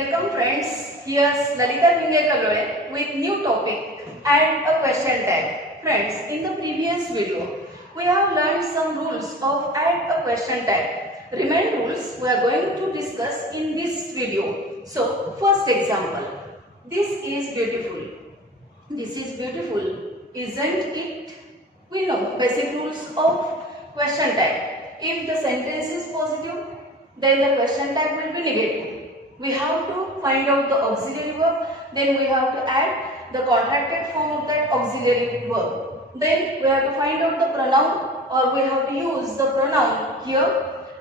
Welcome friends, here's Lalita Bhinge-Kallole with new topic and a question tag. Friends, in the previous video, we have learned some rules of add a question tag. Remaining rules we are going to discuss in this video. So, first example, this is beautiful. This is beautiful, isn't it? We know basic rules of question tag. If the sentence is positive, then the question tag will be negative. We have to find out the auxiliary verb, then we have to add the contracted form of that auxiliary verb. Then we have to find out the pronoun, or we have to use the pronoun here,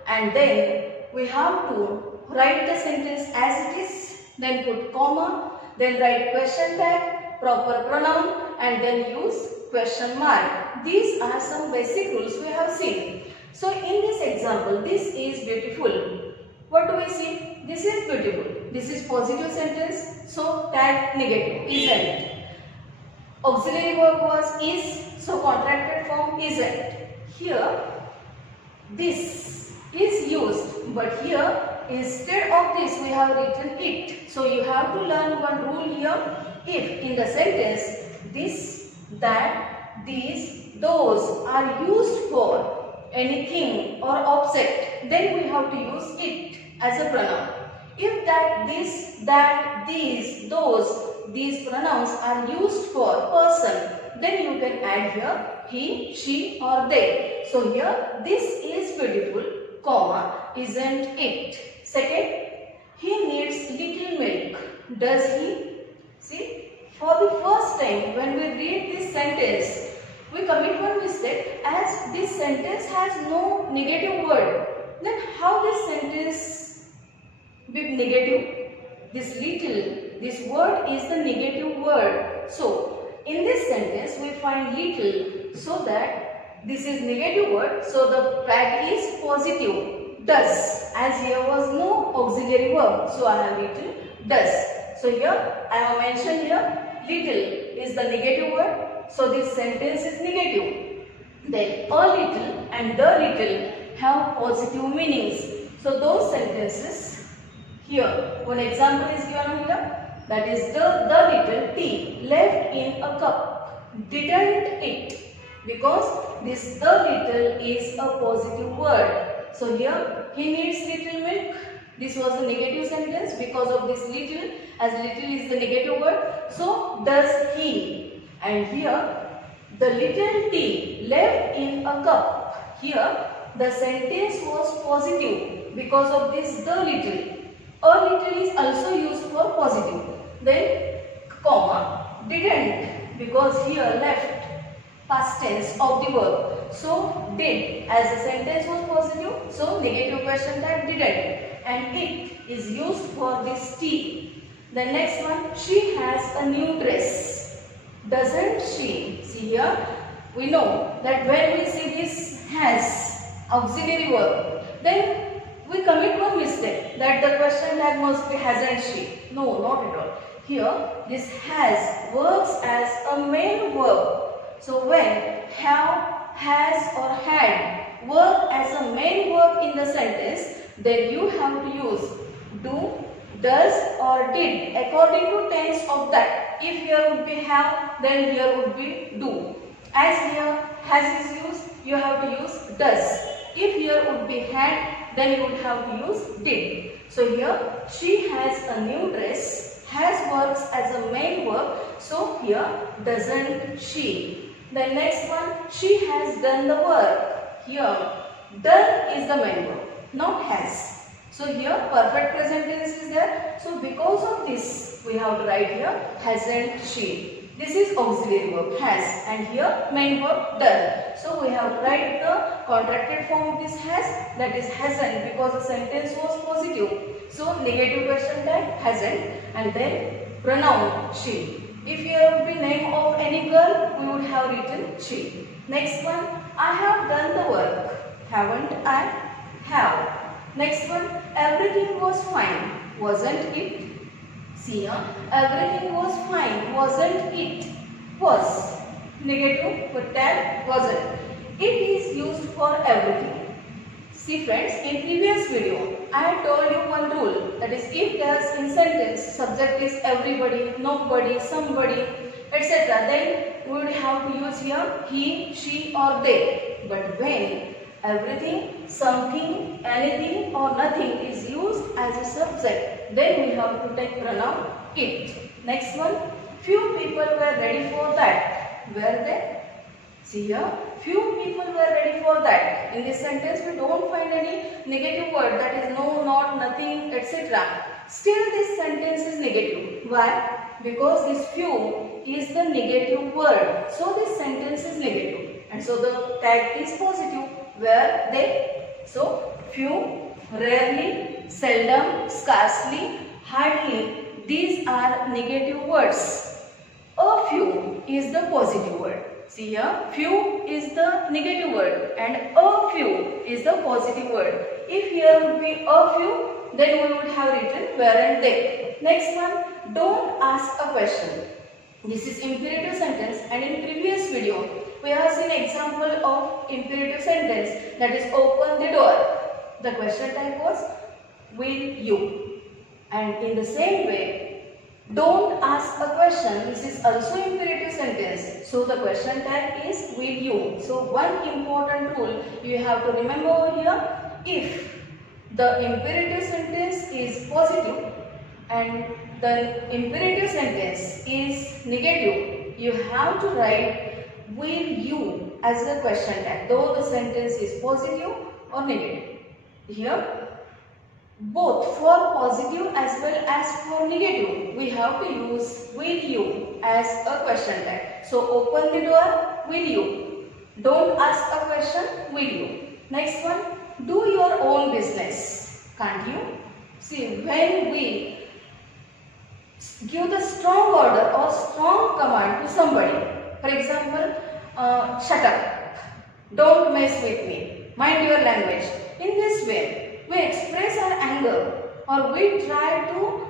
and then we have to write the sentence as it is, then put comma, then write question tag, proper pronoun, and then use question mark. These are some basic rules we have seen. So in this example, this is beautiful. What do we see? This is beautiful. This is positive sentence, so tag negative, isn't. Auxiliary verb was is, so contracted form isn't. Here, this is used, but here instead of this we have written it. So you have to learn one rule here. If in the sentence this, that, these, those are used for anything or object, then we have to use it as a pronoun. If that, this, that, these, those, these pronouns are used for person, then you can add here he, she or they. So here this is beautiful, comma, isn't it? Second, he needs little milk. Does he? See, for the first time when we read this sentence, we commit one mistake, as this sentence has no negative word. Then how this sentence be negative? This little, this word is the negative word. So in this sentence we find little, so that this is negative word, so the tag is positive. Does, as here was no auxiliary verb, so I have written does. So here I have mentioned here little is the negative word. So this sentence is negative. Then a little and the little have positive meanings. So those sentences here, one example is given here. That is the little tea left in a cup. Didn't it? Because this the little is a positive word. So here he needs little milk. This was a negative sentence because of this little, as little is the negative word. So does he? And here, the little tea left in a cup. Here, the sentence was positive because of this the little. A little is also used for positive. Then, comma, didn't, because here left, past tense of the verb. So, did, as the sentence was positive, so negative question tag didn't. And it is used for this tea. The next one, she has a new dress. Doesn't she? See here, we know that when we see this has auxiliary verb, then we commit one mistake, that the question tag must be hasn't she. No, not at all. Here, this has works as a main verb. So when have, has or had work as a main verb in the sentence, then you have to use do, does or did according to tense of that. If here would be have, then here would be do. As here has is used, you have to use does. If here would be had, then you would have to use did. So here she has a new dress, has works as a main verb, so here doesn't she. The next one, she has done the work. Here done is the main verb, not has. So here perfect present tense is there. So because of this we have to write here hasn't she. This is auxiliary verb has, and here main verb done. So we have to write the contracted form of this has, that is hasn't, because the sentence was positive. So negative question tag hasn't, and then pronoun she. If here would be name of any girl, we would have written she. Next one, I have done the work. Haven't I? Have. Next one, everything was fine, wasn't it? See here, everything was fine, wasn't it? Was. Negative, but tag wasn't. It is used for everything. See friends, in previous video, I had told you one rule, that is if there's in sentence subject is everybody, nobody, somebody, etc. then we would have to use here he, she or they. But when everything, something, anything or nothing is used as a subject, then we have to take pronoun it. Next one, few people were ready for that. Were they? See here, few people were ready for that. In this sentence, we don't find any negative word, that is no, not, nothing, etc. Still, this sentence is negative. Why? Because this few is the negative word. So, this sentence is negative. And so, the tag is positive. Were they? So, few, rarely, seldom, scarcely, hardly. These are negative words. A few is the positive word. See here, few is the negative word and a few is the positive word. If here would be a few, then we would have written were and they. Next one, don't ask a question. This is imperative sentence, and in previous video, we have seen example of imperative sentence, that is open the door. The question type was will you. And in the same way, don't ask a question. This is also imperative sentence. So the question tag is will you. So one important rule you have to remember over here. If the imperative sentence is positive and the imperative sentence is negative, you have to write will you as the question tag, though the sentence is positive or negative. Here, both for positive as well as for negative, we have to use will you as a question tag. So open the door, will you. Don't ask a question, will you. Next one, do your own business, can't you. See, when we give the strong order or strong command to somebody, for example, shut up, don't mess with me, mind your language. In this way, we express our anger or we try to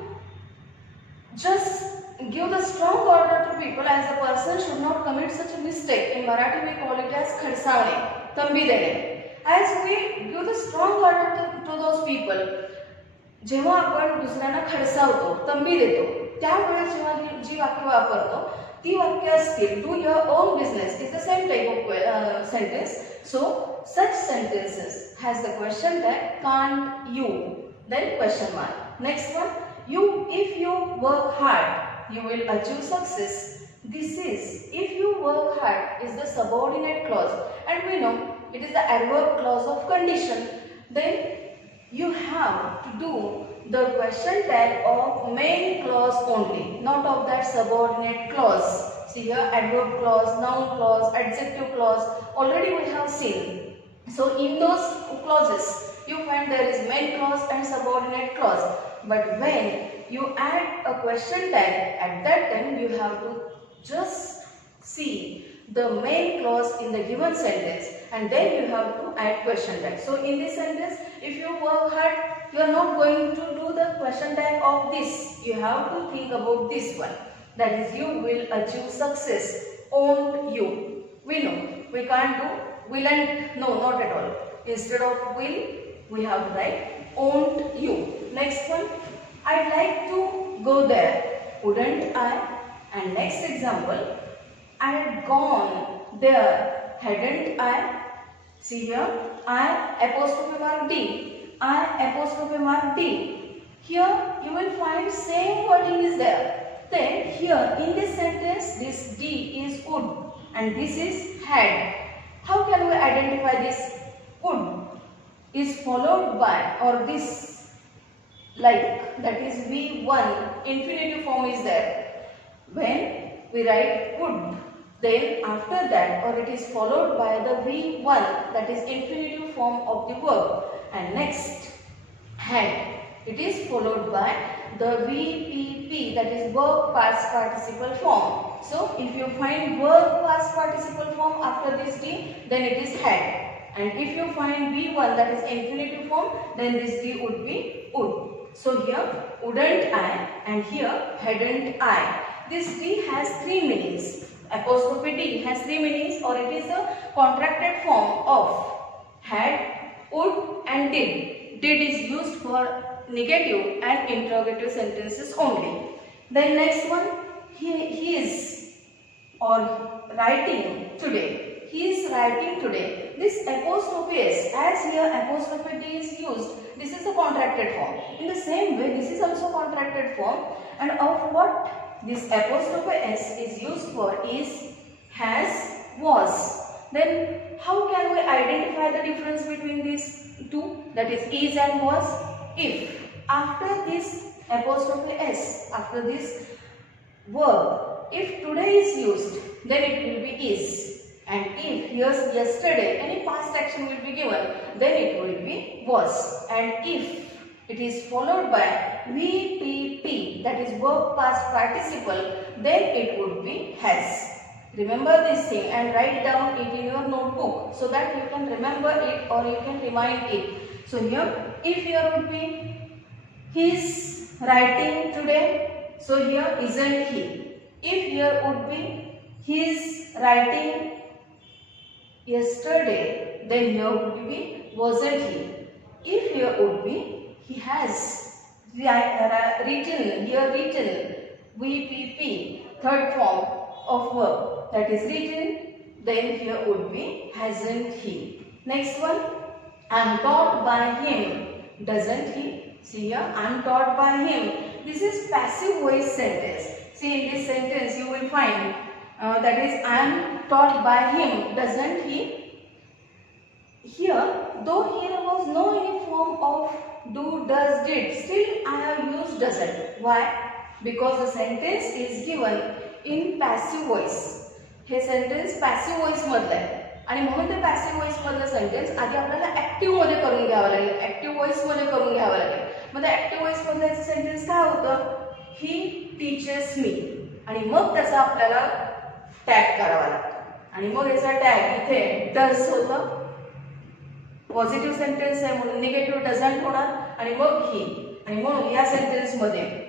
just give the strong order to people as the person should not commit such a mistake. In Marathi we call it as khadsawane, tambi dene. As we give the strong order to those people, जेव्हा आपण दुसऱ्यांना खडसावतो, तंबी देतो, त्यावेळेस जेव्हा जी वाक्य वापरतो ती वाक्य असतील do your own business is the same type of sentence. So such sentences has the question tag can't you, then question mark. Next one, if you work hard you will achieve success. This is if you work hard is the subordinate clause and we know it is the adverb clause of condition. Then you have to do the question tag of main clause only, not of that subordinate clause. See here, adverb clause, noun clause, adjective clause, already we have seen. So in those clauses, you find there is main clause and subordinate clause. But when you add a question tag, at that time you have to just see the main clause in the given sentence and then you have to add question tag. So in this sentence, if you work hard, you are not going to do the question tag of this. You have to think about this one. That is, you will achieve success. Owned you. We know. We can't do will and no, not at all. Instead of will, we have to write owned you. Next one. I'd like to go there. Wouldn't I? And next example. I had gone there. Hadn't I? See here. I apostrophe mark D. I apostrophe mark D. Here you will find same wording is there. Then here in this sentence this D is would and this is had. How can we identify this? Would is followed by or this like, that is V1 infinitive form is there. When we write would, then after that or it is followed by the V1 that is infinitive form of the verb and next had. It is followed by the VPP that is verb past participle form. So if you find verb past participle form after this D, then it is had. And if you find V1 that is infinitive form, then this D would be would. So here wouldn't I and here hadn't I. This D has three meanings. Apostrophe D has three meanings or it is a contracted form of had, Would and did. Did is used for negative and interrogative sentences only. Then next one, he is or writing today. He is writing today. This apostrophe s, as here apostrophe d is used, this is a contracted form. In the same way, this is also contracted form. And of what this apostrophe s is used for is has, was. Then how can we identify the difference between these two, that is and was? If after this apostrophe s, after this verb, if today is used, then it will be is. And if here's yesterday, any past action will be given, then it will be was. And if it is followed by VPP, that is verb past participle, then it would be has. Remember this thing and write down it in your notebook so that you can remember it or you can remind it. So here, if here would be he's writing today, so here isn't he. If here would be he's writing yesterday, then here would be wasn't he. If here would be he has written, here written, VPP, third form of verb, that is written, then here would be hasn't he. Next one, I'm taught by him, doesn't he? See here, I'm taught by him. This is passive voice sentence. See, in this sentence you will find that is I'm taught by him, doesn't he? Here, though here was no any form of do, does, did, still I have used doesn't. Why? Because the sentence is given in passive voice. हे sentence passive voice मधलं आहे आणि म्हणून ते passive voice मधलं sentence आधी आपल्याला active मध्ये करून घ्यावं लागेल, ऍक्टिव्ह व्हॉइस मध्ये करून घ्यावं लागेल. मग त्या ऍक्टिव्ह व्हॉइस मधलं सेंटेन्स काय होतं, ही टीचर्स मी, आणि मग त्याचा आपल्याला टॅग करावा लागतो आणि मग याचा टॅग इथे डज होतं. पॉझिटिव्ह सेंटेन्स आहे म्हणून निगेटिव्ह डझंट होणार आणि मग ही, आणि म्हणून या सेंटेन्स मध्ये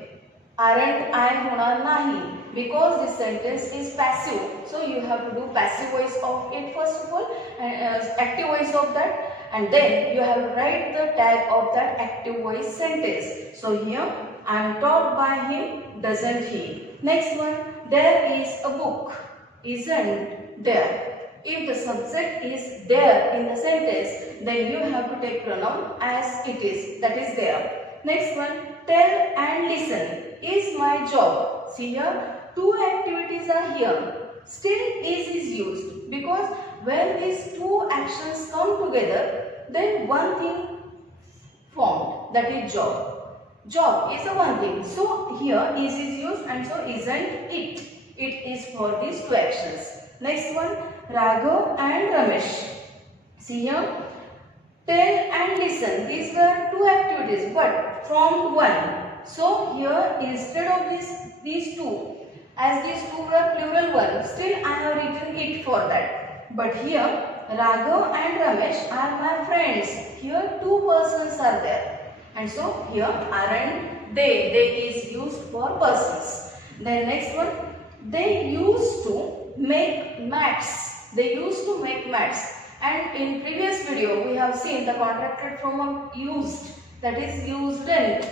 aren't I होणार नाही, because this sentence is passive. So you have to do passive voice of it first of all, and active voice of that, and then you have to write the tag of that active voice sentence. So here I am taught by him, doesn't he. Next one, there is a book, isn't there. If the subject is there in the sentence, then you have to take pronoun as it is, that is there. Next one, tell and listen is my job. See here, two activities are here. Still is used because when these two actions come together, then one thing formed, that is job. Job is a one thing. So here is used and so isn't it. It is for these two actions. Next one, Raghav and Ramesh. See here, tell and listen. These were two activities but formed one. So here instead of these two, as these two were plural one, still I have written it for that. But here Raghav and Ramesh are my friends. Here two persons are there, and so here aren't they. They is used for persons. Then next one, they used to make mats. They used to make mats. And in previous video we have seen the contracted form of used, that is usedn't,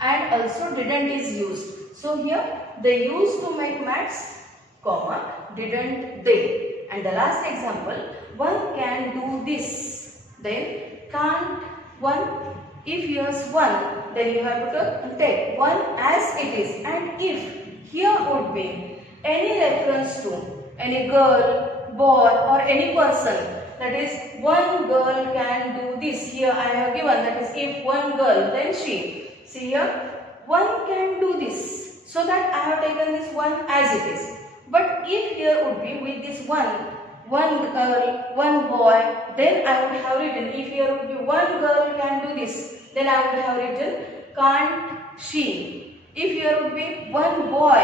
and also didn't is used. So here they used to make mats, comma, didn't they. And the last example, one can do this, then can't one. If here's one, then you have to take one as it is. And if here would be any reference to any girl, boy or any person, that is one girl can do this. Here I have given, that is if one girl, then she. See here, one can do this, so that I have taken this one as it is. But if here would be with this one girl, one boy, then I would have written, if here would be one girl can do this, then I would have written can't she. If here would be one boy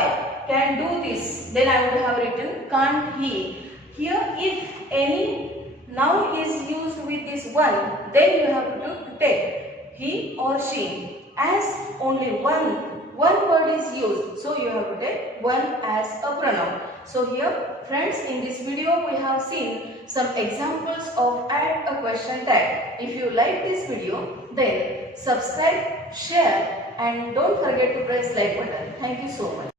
can do this, then I would have written can't he. Here if any noun is used with this one, then you have to take he or she. As only one word is used, so you have to take one as a pronoun. So here friends, in this video we have seen some examples of add a question tag. If you like this video, then subscribe, share and don't forget to press like button. Thank you so much.